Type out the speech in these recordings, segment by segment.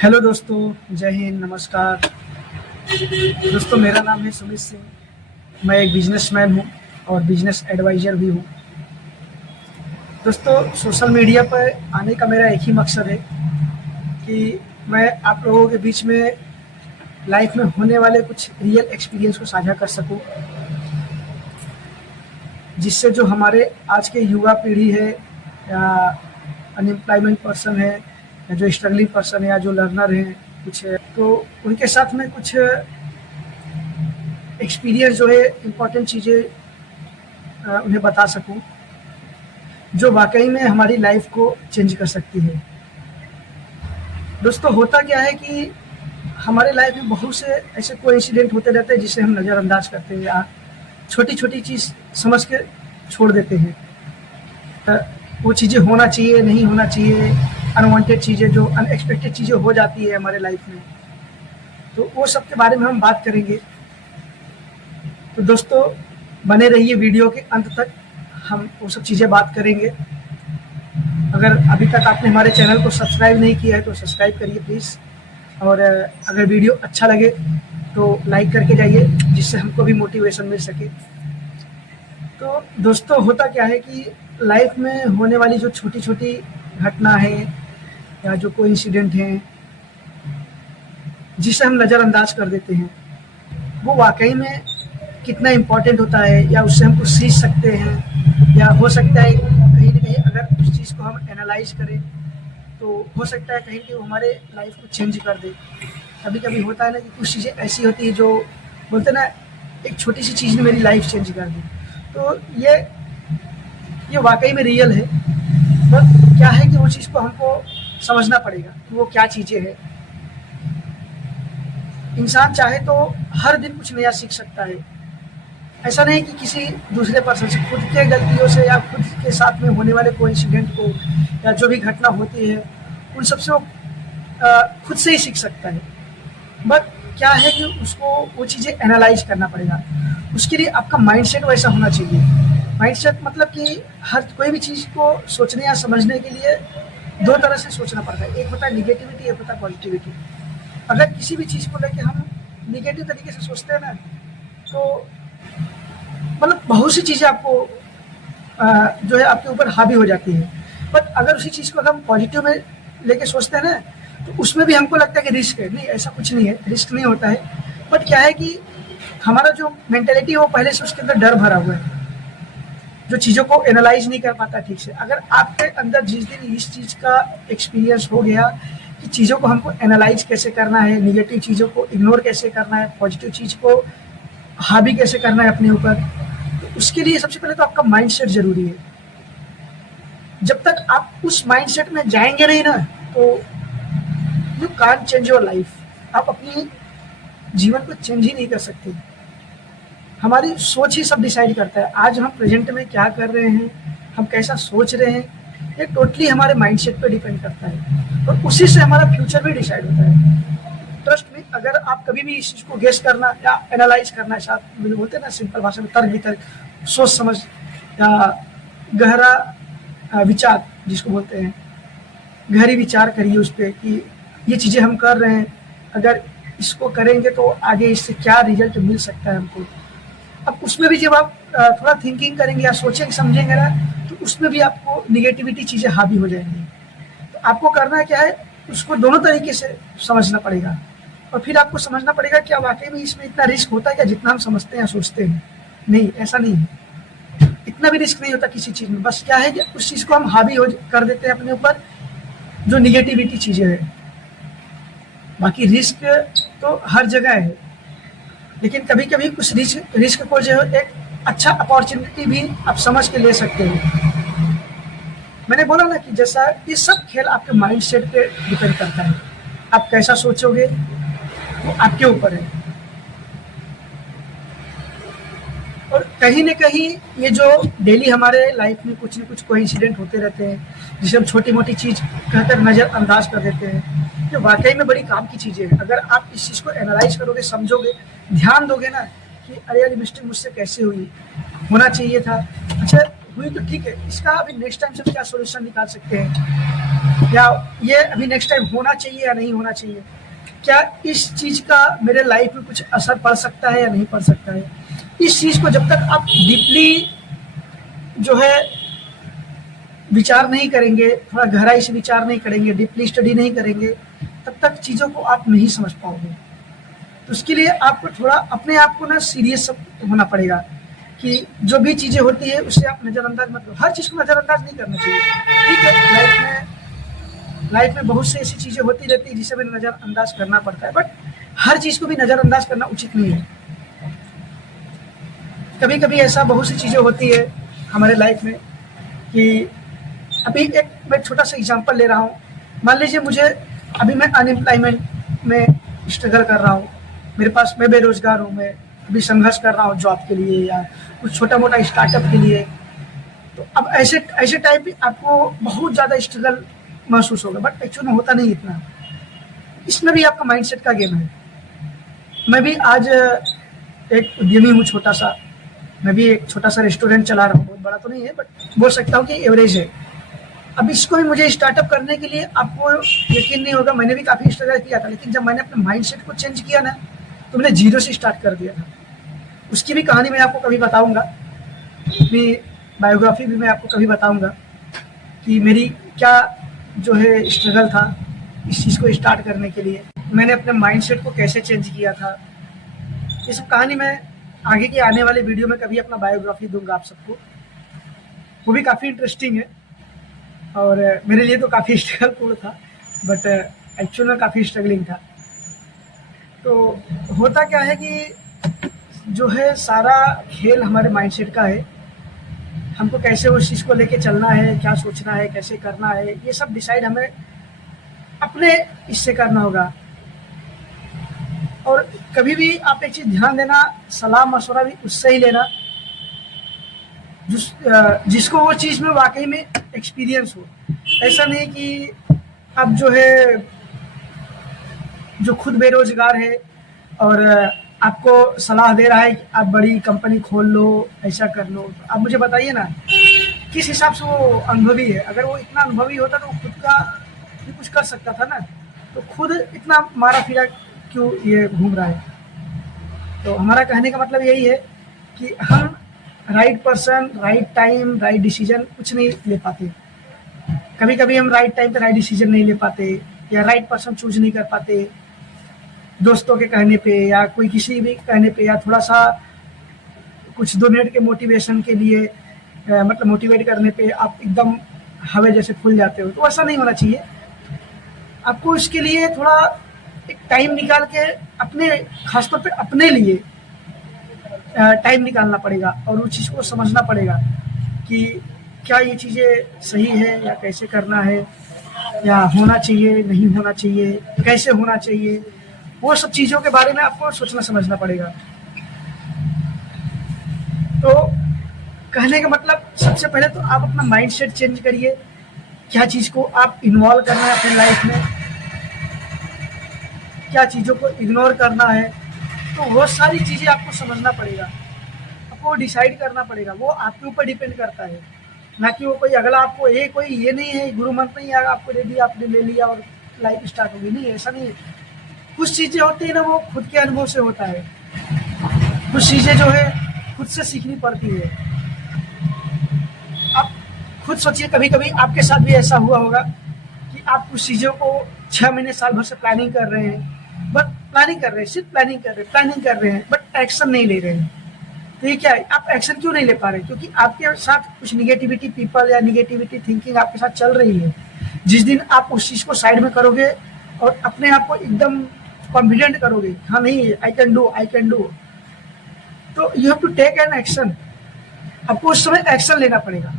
Hello दोस्तों, जय हिंद, नमस्कार। दोस्तों, मेरा नाम है सुमित सिंह। मैं एक बिजनेसमैन हूँ और बिजनेस एडवाइज़र भी हूँ। दोस्तों, सोशल मीडिया पर आने का मेरा एक ही मकसद है कि मैं आप लोगों के बीच में लाइफ में होने वाले कुछ रियल एक्सपीरियंस को साझा कर सकूं, जिससे जो हमारे आज के युवा पीढ़ी है या अनएम्प्लॉयमेंट पर्सन है या जो स्ट्रगलिंग पर्सन है या जो लर्नर हैं कुछ है, तो उनके साथ में कुछ एक्सपीरियंस जो है इम्पोर्टेंट चीज़ें उन्हें बता सकूं, जो वाकई में हमारी लाइफ को चेंज कर सकती है। दोस्तों, होता क्या है कि हमारे लाइफ में बहुत से ऐसे कोइंसिडेंट होते रहते हैं जिसे हम नज़रअंदाज करते हैं या छोटी छोटी चीज़ समझ के छोड़ देते हैं। वो चीज़ें होना चाहिए, नहीं होना चाहिए, अनवांटेड चीज़ें, जो अनएक्सपेक्टेड चीज़ें हो जाती है हमारे लाइफ में, तो वो सब के बारे में हम बात करेंगे। तो दोस्तों, बने रहिए वीडियो के अंत तक, हम वो सब चीज़ें बात करेंगे। अगर अभी तक आपने हमारे चैनल को सब्सक्राइब नहीं किया है तो सब्सक्राइब करिए प्लीज़, और अगर वीडियो अच्छा लगे तो लाइक करके जाइए, जिससे हमको भी मोटिवेशन मिल सके। तो दोस्तों, होता क्या है कि लाइफ में होने वाली जो छोटी छोटी घटना है या जो कोइंसिडेंट हैं जिसे हम नज़रअंदाज कर देते हैं, वो वाकई में कितना इम्पोर्टेंट होता है, या उससे हम कुछ सीख सकते हैं, या हो सकता है कहीं ना कहीं अगर उस चीज़ को हम एनालाइज करें तो हो सकता है कहीं कि वो हमारे लाइफ को चेंज कर दे। कभी कभी होता है ना कि कुछ चीज़ें ऐसी होती है जो बोलते ना, एक छोटी सी चीज़ ने मेरी लाइफ चेंज कर दी। तो ये वाकई में रियल है। बट क्या है कि वो चीज़ को हमको समझना पड़ेगा कि वो क्या चीज़ें हैं। इंसान चाहे तो हर दिन कुछ नया सीख सकता है। ऐसा नहीं कि किसी दूसरे पर्सन से, खुद के गलतियों से या खुद के साथ में होने वाले कोइंसिडेंट को या जो भी घटना होती है उन सबसे वो खुद से ही सीख सकता है। बट क्या है कि उसको वो चीज़ें एनालाइज करना पड़ेगा। उसके लिए आपका माइंडसेट वैसा होना चाहिए। माइंडसेट मतलब कि हर कोई भी चीज़ को सोचने या समझने के लिए दो तरह से सोचना पड़ता है। एक होता है निगेटिविटी, एक होता है पॉजिटिविटी। अगर किसी भी चीज़ को लेकर हम निगेटिव तरीके से सोचते हैं ना, तो मतलब बहुत सी चीज़ें आपको जो है आपके ऊपर हावी हो जाती है। बट अगर उसी चीज़ को हम पॉजिटिव में लेके सोचते हैं ना, तो उसमें भी हमको लगता है कि रिस्क है। नहीं, ऐसा कुछ नहीं है, रिस्क नहीं होता है। बट क्या है कि हमारा जो मेंटेलिटी है वो पहले से उसके अंदर डर भरा हुआ है, जो चीज़ों को एनालाइज नहीं कर पाता ठीक से। अगर आपके अंदर जिस दिन इस चीज़ का एक्सपीरियंस हो गया कि चीज़ों को हमको एनालाइज कैसे करना है, निगेटिव चीज़ों को इग्नोर कैसे करना है, पॉजिटिव चीज़ को हावी कैसे करना है अपने ऊपर, तो उसके लिए सबसे पहले तो आपका माइंडसेट ज़रूरी है। जब तक आप उस माइंडसेट में जाएंगे नहीं ना, तो you can't change your life. आप अपनी जीवन को चेंज ही नहीं कर सकते। हमारी सोच ही सब डिसाइड करता है। आज हम प्रेजेंट में क्या कर रहे हैं, हम कैसा सोच रहे हैं, ये टोटली हमारे माइंडसेट पे डिपेंड करता है, और उसी से हमारा फ्यूचर भी डिसाइड होता है। ट्रस्ट में, अगर आप कभी भी इस चीज़ को गेस करना या एनालाइज करना, साथ बोलते हैं ना सिंपल भाषा में, तर्क वितर्क, सोच समझ या गहरा विचार जिसको बोलते हैं, गहरी विचार करिए उस पर कि ये चीज़ें हम कर रहे हैं, अगर इसको करेंगे तो आगे इससे क्या रिजल्ट मिल सकता है हमको। अब उसमें भी जब आप थोड़ा थिंकिंग करेंगे या सोचेंगे समझेंगे ना, तो उसमें भी आपको निगेटिविटी चीज़ें हावी हो जाएंगी। तो आपको करना क्या है, उसको दोनों तरीके से समझना पड़ेगा, और फिर आपको समझना पड़ेगा क्या वाकई में इसमें इतना रिस्क होता है क्या जितना हम समझते हैं या सोचते हैं। नहीं, ऐसा नहीं है, इतना भी रिस्क नहीं होता किसी चीज़ में। बस क्या है कि उस चीज़ को हम हावी हो कर देते हैं अपने ऊपर, जो निगेटिविटी चीज़ें हैं। बाकी रिस्क तो हर जगह है, लेकिन कभी कभी कुछ रिस्क को जो है एक अच्छा अपॉर्चुनिटी भी आप समझ के ले सकते हो। मैंने बोला ना कि जैसा ये सब खेल आपके माइंडसेट पे डिपेंड करता है। आप कैसा सोचोगे वो आपके ऊपर है। और कहीं ना कहीं ये जो डेली हमारे लाइफ में कुछ न कुछ कोइंसिडेंट होते रहते हैं, जिसे हम छोटी मोटी चीज़ कहकर नज़रअंदाज कर देते हैं, जो वाकई में बड़ी काम की चीज़ें हैं। अगर आप इस चीज़ को एनालाइज करोगे, समझोगे, ध्यान दोगे ना कि अरे यार, मिस्टेक मुझसे कैसे हुई, होना चाहिए था, अच्छा हुई तो ठीक है, इसका अभी नेक्स्ट टाइम से क्या सोल्यूशन निकाल सकते हैं, या ये अभी नेक्स्ट टाइम होना चाहिए या नहीं होना चाहिए, क्या इस चीज़ का मेरे लाइफ में कुछ असर पड़ सकता है या नहीं पड़ सकता है। इस चीज़ को जब तक आप डीपली जो है विचार नहीं करेंगे, थोड़ा गहराई से विचार नहीं करेंगे, डीपली स्टडी नहीं करेंगे, तब तक चीज़ों को आप नहीं समझ पाओगे। तो उसके लिए आपको थोड़ा अपने आप को ना सीरियस होना पड़ेगा कि जो भी चीज़ें होती है उससे आप नज़रअंदाज मत करो। हर चीज़ को नज़रअंदाज नहीं करना चाहिए। ठीक है, लाइफ में बहुत सी ऐसी चीज़ें होती रहती है जिसे हमें नज़रअंदाज करना पड़ता है, बट हर चीज़ को भी नज़रअंदाज करना उचित नहीं है। कभी कभी ऐसा बहुत सी चीज़ें होती है हमारे लाइफ में कि अभी एक मैं छोटा सा एग्जांपल ले रहा हूँ। मान लीजिए मुझे अभी मैं अनएम्प्लॉयमेंट में स्ट्रगल कर रहा हूँ, मेरे पास मैं बेरोजगार हूँ, मैं अभी संघर्ष कर रहा हूँ जॉब के लिए या कुछ छोटा मोटा स्टार्टअप के लिए। तो अब ऐसे ऐसे टाइम पे आपको बहुत ज़्यादा स्ट्रगल महसूस होगा, बट एक्चुअल में होता नहीं इतना। इसमें भी आपका माइंडसेट का गेम है। मैं भी आज एक उद्यमी हूँ छोटा सा, मैं भी एक छोटा सा रेस्टोरेंट चला रहा हूँ, बहुत बड़ा तो नहीं है बट बोल सकता हूँ कि एवरेज है। अब इसको भी मुझे स्टार्टअप करने के लिए आपको यकीन नहीं होगा, मैंने भी काफ़ी स्ट्रगल किया था, लेकिन जब मैंने अपने माइंडसेट को चेंज किया ना तो मैंने जीरो से स्टार्ट कर दिया था। उसकी भी कहानी मैं आपको कभी बताऊंगा, अपनी बायोग्राफी भी मैं आपको कभी बताऊंगा कि मेरी क्या जो है स्ट्रगल था इस चीज़ को स्टार्ट करने के लिए, मैंने अपने माइंडसेट को कैसे चेंज किया था। ये सब कहानी मैं आगे की आने वाले वीडियो में कभी अपना बायोग्राफी दूंगा आप सबको, वो भी काफ़ी इंटरेस्टिंग है और मेरे लिए तो काफ़ी स्ट्रगलफुल था, बट एक्चुअल में काफ़ी स्ट्रगलिंग था। तो होता क्या है कि जो है सारा खेल हमारे माइंडसेट का है, हमको कैसे उस चीज़ को लेके चलना है, क्या सोचना है, कैसे करना है, ये सब डिसाइड हमें अपने इससे करना होगा। और कभी भी आप एक चीज़ ध्यान देना, सलाह मशवरा भी उससे ही लेना जिसको वो चीज़ में वाकई में एक्सपीरियंस हो। ऐसा नहीं कि अब जो है जो खुद बेरोजगार है और आपको सलाह दे रहा है कि आप बड़ी कंपनी खोल लो, ऐसा कर लो। तो आप मुझे बताइए ना किस हिसाब से वो अनुभवी है। अगर वो इतना अनुभवी होता तो खुद का भी कुछ कर सकता था ना, तो खुद इतना मारा फिरा क्यों ये घूम रहा है। तो हमारा कहने का मतलब यही है कि हम right person, right time, right decision कुछ नहीं ले पाते। कभी कभी हम राइट टाइम पे राइट डिसीजन नहीं ले पाते या राइट पर्सन चूज नहीं कर पाते, दोस्तों के कहने पे या कोई किसी भी कहने पे, या थोड़ा सा कुछ 2 मिनट के मोटिवेशन के लिए मतलब मोटिवेट करने पे आप एकदम हवा जैसे फूल जाते हो। तो ऐसा नहीं होना चाहिए। आपको इसके लिए थोड़ा एक टाइम निकाल के अपने, खासतौर पे अपने लिए टाइम निकालना पड़ेगा और उस चीज़ को समझना पड़ेगा कि क्या ये चीज़ें सही है या कैसे करना है, या होना चाहिए नहीं होना चाहिए, कैसे होना चाहिए, वो सब चीज़ों के बारे में आपको सोचना समझना पड़ेगा। तो कहने का मतलब सबसे पहले तो आप अपना माइंडसेट चेंज करिए, क्या चीज़ को आप इन्वॉल्व करना है अपनी लाइफ में, क्या चीज़ों को इग्नोर करना है। तो वो सारी चीज़ें आपको समझना पड़ेगा, आपको डिसाइड करना पड़ेगा। वो आपके ऊपर डिपेंड करता है, ना कि वो कोई अगला आपको कोई ये नहीं है, गुरु मंत्र नहीं आएगा आपको दे दिया, आपने ले लिया और लाइफ स्टार्ट होगी। नहीं, ऐसा नहीं है। कुछ चीज़ें होती है ना वो खुद के अनुभव से होता है, कुछ चीज़ें जो है खुद से सीखनी पड़ती है। आप खुद सोचिए, कभी कभी आपके साथ भी ऐसा हुआ होगा कि आप कुछ चीज़ों को 6 महीने साल भर से प्लानिंग कर रहे हैं, बट प्लानिंग कर रहे हैं, सिर्फ प्लानिंग कर रहे हैं, बट एक्शन नहीं ले रहे हैं। तो ये क्या है, आप एक्शन क्यों नहीं ले पा रहे? क्योंकि आपके साथ कुछ निगेटिविटी पीपल या निगेटिविटी थिंकिंग आपके साथ चल रही है। जिस दिन आप उस चीज़ को साइड में करोगे और अपने आप को एकदम कॉन्फिडेंट करोगे, हाँ नहीं आई कैन डू, तो you have to take an action. आपको उस समय एक्शन लेना पड़ेगा।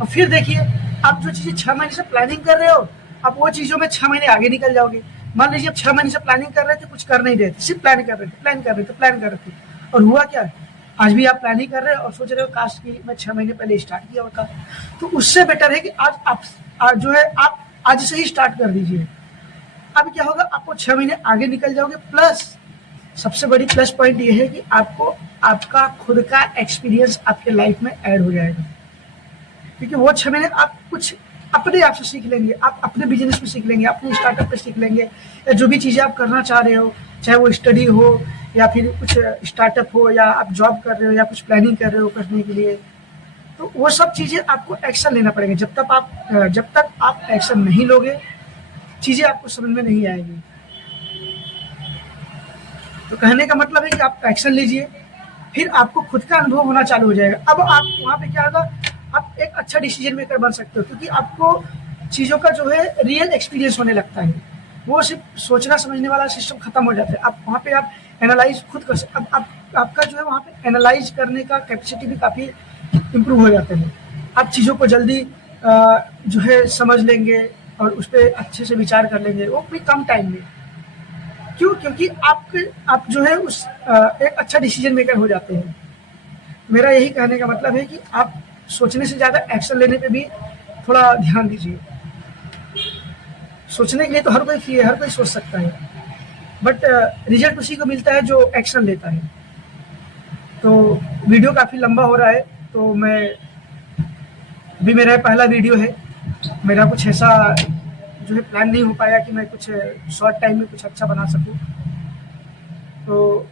और फिर देखिए, आप जो चीज़ें 6 महीने से प्लानिंग कर रहे हो, आप वो चीज़ों में 6 महीने आगे निकल जाओगे। मान लीजिए आप 6 महीने से प्लानिंग कर रहे थे, कुछ कर नहीं रहे थे, सिर्फ प्लान कर रहे थे, और हुआ क्या? आज भी आप प्लानिंग कर रहे हो और सोच रहे हो काश कि मैं 6 महीने पहले स्टार्ट किया होता। तो उससे बेटर है कि आज जो है आप आज से ही स्टार्ट कर दीजिए। अब क्या होगा, आपको 6 महीने आगे निकल जाओगे। प्लस सबसे बड़ी प्लस पॉइंट ये है कि आपको आपका खुद का एक्सपीरियंस आपके लाइफ में ऐड हो जाएगा, क्योंकि वो 6 महीने आप कुछ अपने आप से सीख लेंगे, आप अपने बिजनेस में सीख लेंगे, अपने स्टार्टअप पे सीख लेंगे, या जो भी चीज़ें आप करना चाह रहे हो, चाहे वो स्टडी हो या फिर कुछ स्टार्टअप हो, या आप जॉब कर रहे हो या कुछ प्लानिंग कर रहे हो करने के लिए, तो वो सब चीज़ें आपको एक्शन लेना पड़ेगा। जब तक आप एक्शन नहीं लोगे, चीज़ें आपको समझ में नहीं आएगी। तो कहने का मतलब है कि आप एक्शन लीजिए, फिर आपको खुद का अनुभव होना चालू हो जाएगा। अब आप वहाँ पे क्या होगा, आप एक अच्छा डिसीजन मेकर बन सकते हो, क्योंकि आपको चीज़ों का जो है रियल एक्सपीरियंस होने लगता है। वो सिर्फ सोचना समझने वाला सिस्टम खत्म हो जाता है। आप वहाँ पे आप एनालाइज खुद कर सकते। अब आपका जो है वहाँ पे एनालाइज करने का कैपेसिटी भी काफ़ी इम्प्रूव हो जाते हैं। आप चीज़ों को जल्दी जो है समझ लेंगे और उस पर अच्छे से विचार कर लेंगे, वो भी कम टाइम में। क्यों? क्योंकि आप जो है उस एक अच्छा डिसीजन मेकर हो जाते हैं। मेरा यही कहने का मतलब है कि आप सोचने से ज़्यादा एक्शन लेने पे भी थोड़ा ध्यान दीजिए। सोचने के लिए तो हर कोई फ्री है, हर कोई सोच सकता है, बट रिजल्ट उसी को मिलता है जो एक्शन लेता है। तो वीडियो काफ़ी लंबा हो रहा है, तो मैं अभी मेरा पहला वीडियो है, मेरा कुछ ऐसा जो है प्लान नहीं हो पाया कि मैं कुछ शॉर्ट टाइम में कुछ अच्छा बना सकूं। तो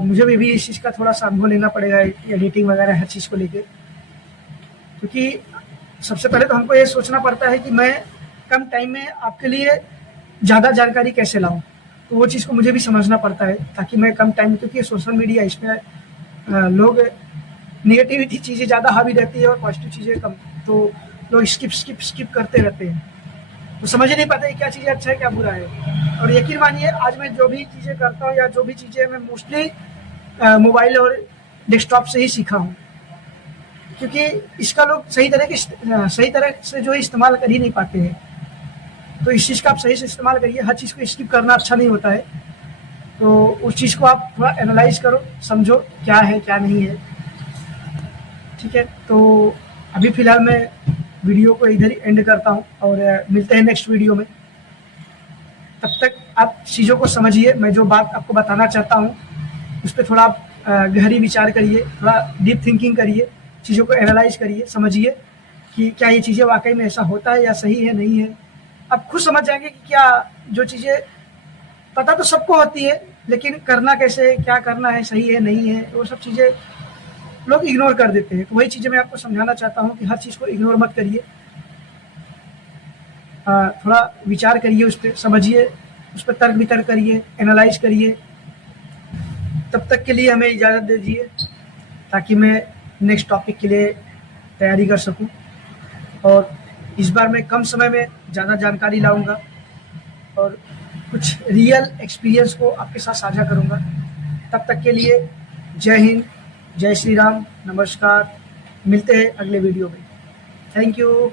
मुझे भी इस चीज़ का थोड़ा सा अनुभव लेना पड़ेगा, एडिटिंग वगैरह हर चीज़ को लेके, क्योंकि सबसे पहले तो हमको ये सोचना पड़ता है कि मैं कम टाइम में आपके लिए ज़्यादा जानकारी कैसे लाऊं। तो वो चीज़ को मुझे भी समझना पड़ता है, ताकि मैं कम टाइम में, क्योंकि सोशल मीडिया इसमें लोग निगेटिविटी चीज़ें ज़्यादा हावी रहती है और पॉजिटिव चीज़ें कम, तो लोग स्किप करते रहते हैं, तो समझ ही नहीं पाते क्या चीज़ें अच्छा है क्या बुरा है। और यकीन मानिए, आज मैं जो भी चीज़ें करता हूँ या जो भी चीज़ें मैं मोस्टली मोबाइल और डेस्कटॉप से ही सीखा हूँ, क्योंकि इसका लोग सही तरह से जो है इस्तेमाल कर ही नहीं पाते हैं। तो इस चीज़ का आप सही से इस्तेमाल करिए। हर चीज़ को स्किप करना अच्छा नहीं होता है, तो उस चीज़ को आप थोड़ा एनालाइज करो, समझो क्या है क्या नहीं है। ठीक है, तो अभी फ़िलहाल मैं वीडियो को इधर ही एंड करता हूँ और मिलते हैं नेक्स्ट वीडियो में। तब तक आप चीज़ों को समझिए, मैं जो बात आपको बताना चाहता हूँ उस पर थोड़ा आप गहरी विचार करिए, थोड़ा डीप थिंकिंग करिए, चीज़ों को एनालाइज करिए, समझिए कि क्या ये चीज़ें वाकई में ऐसा होता है या सही है नहीं है। आप खुद समझ जाएंगे कि क्या जो चीज़ें पता तो सबको होती है, लेकिन करना कैसे है, क्या करना है, सही है नहीं है, वो सब चीज़ें लोग इग्नोर कर देते हैं। तो वही चीज़ें मैं आपको समझाना चाहता हूँ कि हर चीज़ को इग्नोर मत करिए, थोड़ा विचार करिए, उस पर समझिए, उस पर तर्क वितर्क करिए, एनालाइज करिए। तब तक के लिए हमें इजाज़त दे दीजिए, ताकि मैं नेक्स्ट टॉपिक के लिए तैयारी कर सकूं, और इस बार मैं कम समय में ज़्यादा जानकारी लाऊंगा और कुछ रियल एक्सपीरियंस को आपके साथ साझा करूंगा। तब तक के लिए जय हिंद, जय श्री राम, नमस्कार। मिलते हैं अगले वीडियो में। Thank you.